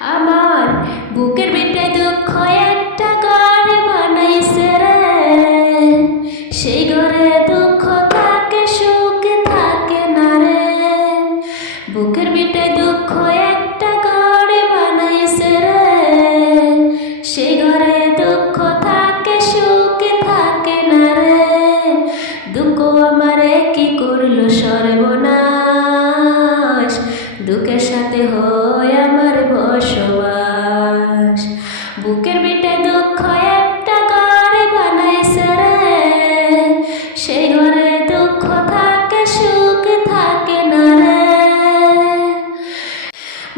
আমার বুকের ভিতরে দুঃখ একটা ঘর বানাইছে রে, সেই ঘরে দুঃখ থাকে সুখ থাকে না রে। বুকের ভিতরে দুঃখ একটা ঘর বানাইছে রে, সেই ঘরে দুঃখ থাকে সুখ থাকে না রে। দুঃখ আমারে কি করলো সর্বনাশ, দুঃখের সাথে হয় আমার বসবাস। বুকের ভিতরে দুঃখ একটা ঘর বানাইছে রে, সেই ঘরে দুঃখ থাকে সুখ থাকে না রে।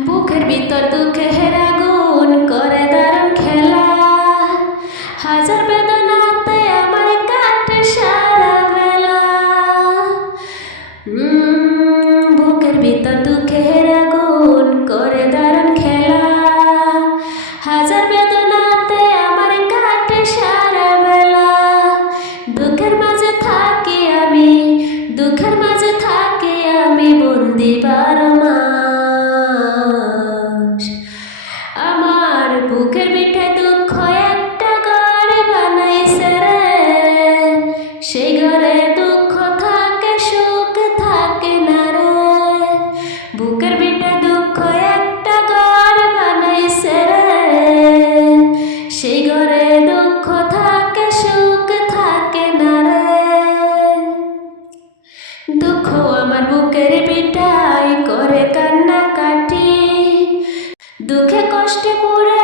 বুকের ভিতর দুঃখের আগুন করে দারুণ খেলা, হাজার বেদনাতে আমার কাটে সারা বেলা। বুকের ভিতর দুঃখের আগুন করে দারুণ খেলা, হাজার বেদনাতে আমার কাটে সারা বেলা। দুঃখের মাঝে থাকি আমি, দুঃখের মাঝে থাকি আমি বন্দি 12 মাস। আমার বুকের ভিতরে দুঃখ একটা ঘর বানাইছে রে, সেই ঘরে দুঃখ থাকে সুখ থাকে না রে। বুকের ভিতরে দুঃখ একটা ঘর বানাইছে রে, সেই ঘরে দুঃখ থাকে সুখ থাকে না রে। দুঃখ আমার বুকের ভিটায় করে কান্না কাটি, দুঃখে কষ্টে পুরে